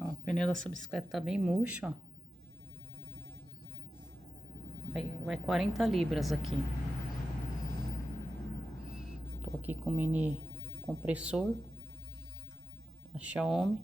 Ó, o pneu dessa bicicleta tá bem murcho, ó. Vai 40 libras aqui. Tô aqui com o mini compressor da Xiaomi.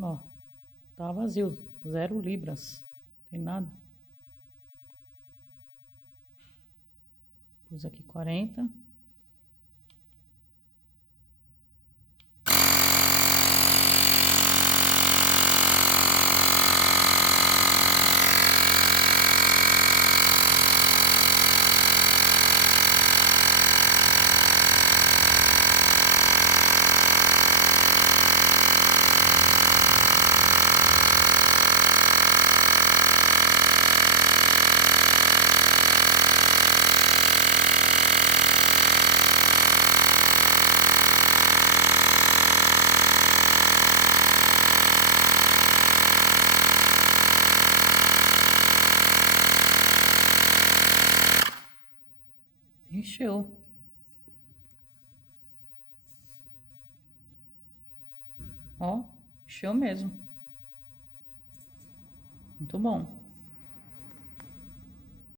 Ó, tá vazio, 0 libras, não tem nada. Pus aqui 40. Encheu. Ó, encheu mesmo. Muito bom.